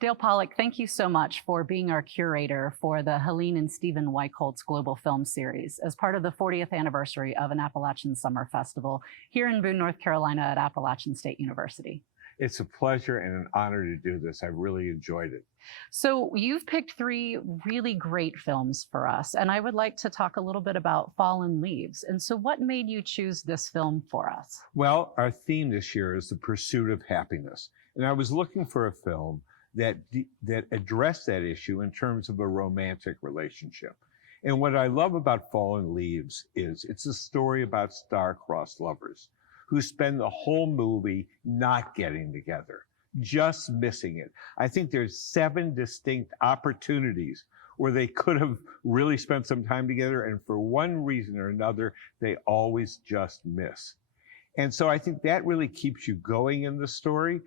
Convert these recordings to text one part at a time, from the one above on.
Dale Pollock, thank you so much for being our curator for the Helene and Stephen Weicholz Global Film Series as part of the 40th anniversary of an Appalachian Summer Festival here in Boone, North Carolina at Appalachian State University. It's a pleasure and an honor to do this. I really enjoyed it. So you've picked three really great films for us, and I would like to talk a little bit about Fallen Leaves. And so what made you choose this film for us? Well, our theme this year is the pursuit of happiness. And I was looking for a film that addressed that issue in terms of a romantic relationship. And what I love about Fallen Leaves is it's a story about star-crossed lovers who spend the whole movie not getting together, just missing it. I think there's 7 distinct opportunities where they could have really spent some time together, and for one reason or another, they always just miss. And so I think that really keeps you going in the story.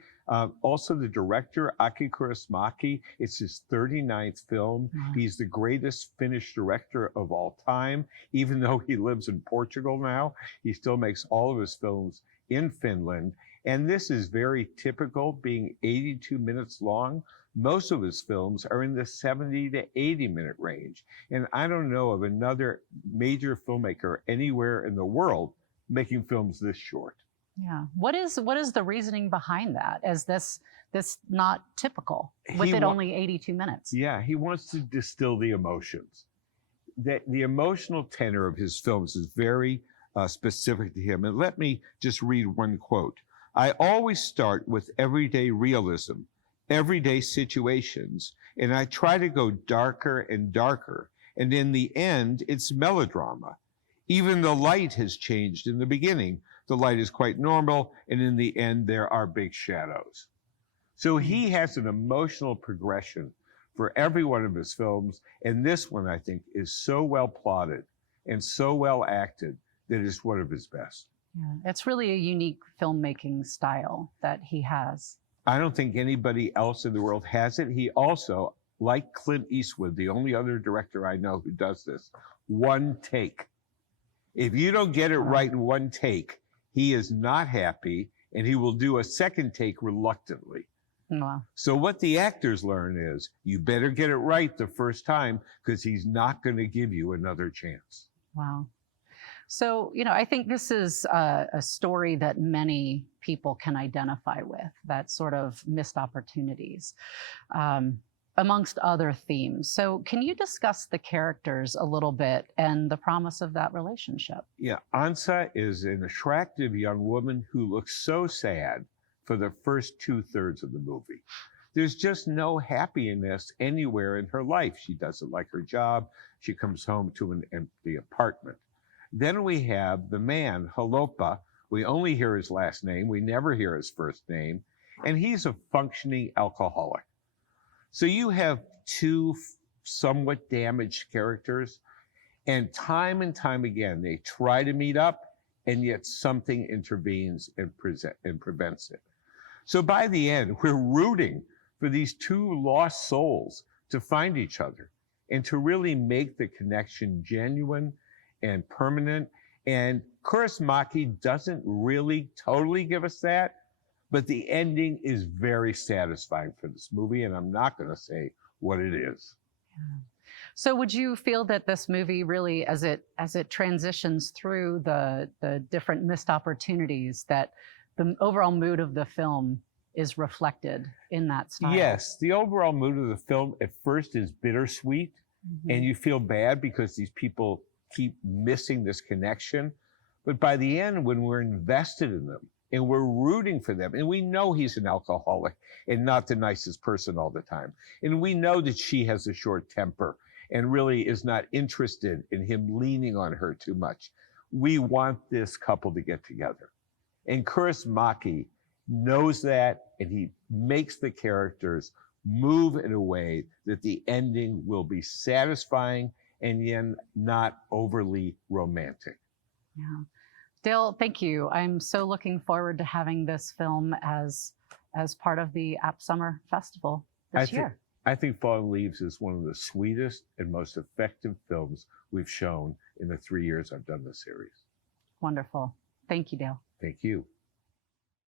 Also, the director, Aki Kaurismäki, it's his 39th film. Wow. He's the greatest Finnish director of all time. Even though he lives in Portugal now, he still makes all of his films in Finland. And this is very typical, being 82 minutes long. Most of his films are in the 70 to 80-minute range. And I don't know of another major filmmaker anywhere in the world making films this short. Yeah. What is the reasoning behind that? Is this not typical with it only 82 minutes? Yeah, he wants to distill the emotions. The emotional tenor of his films is very specific to him. And let me just read one quote. "I always start with everyday realism, everyday situations, and I try to go darker and darker. And in the end, it's melodrama. Even the light has changed in the beginning. The light is quite normal, and in the end, there are big shadows." So he has an emotional progression for every one of his films, and this one, I think, is so well plotted and so well acted that it's one of his best. Yeah, it's really a unique filmmaking style that he has. I don't think anybody else in the world has it. He also, like Clint Eastwood, the only other director I know who does this, one take. If you don't get it right in one take, he is not happy, and he will do a second take reluctantly. Wow. So what the actors learn is you better get it right the first time, because he's not going to give you another chance. Wow. So, I think this is a story that many people can identify with, that sort of missed opportunities. Amongst other themes. So can you discuss the characters a little bit and the promise of that relationship? Yeah, Ansa is an attractive young woman who looks so sad for the first 2/3 of the movie. There's just no happiness anywhere in her life. She doesn't like her job. She comes home to an empty apartment. Then we have the man, Halopa. We only hear his last name. We never hear his first name. And he's a functioning alcoholic. So you have 2 somewhat damaged characters, and time again, they try to meet up, and yet something intervenes and prevents it. So by the end, we're rooting for these 2 lost souls to find each other and to really make the connection genuine and permanent. And Kaurismäki doesn't really totally give us that, but the ending is very satisfying for this movie, and I'm not going to say what it is. Yeah. So would you feel that this movie really, as it transitions through the different missed opportunities, that the overall mood of the film is reflected in that style? Yes, the overall mood of the film at first is bittersweet, and you feel bad because these people keep missing this connection. But by the end, when we're invested in them, and we're rooting for them, and we know he's an alcoholic and not the nicest person all the time, and we know that she has a short temper and really is not interested in him leaning on her too much. We want this couple to get together. And Kaurismäki knows that, and he makes the characters move in a way that the ending will be satisfying and yet not overly romantic. Yeah. Dale, thank you. I'm so looking forward to having this film as part of the App Summer Festival this year. I think Fallen Leaves is one of the sweetest and most effective films we've shown in the 3 years I've done this series. Wonderful. Thank you, Dale. Thank you.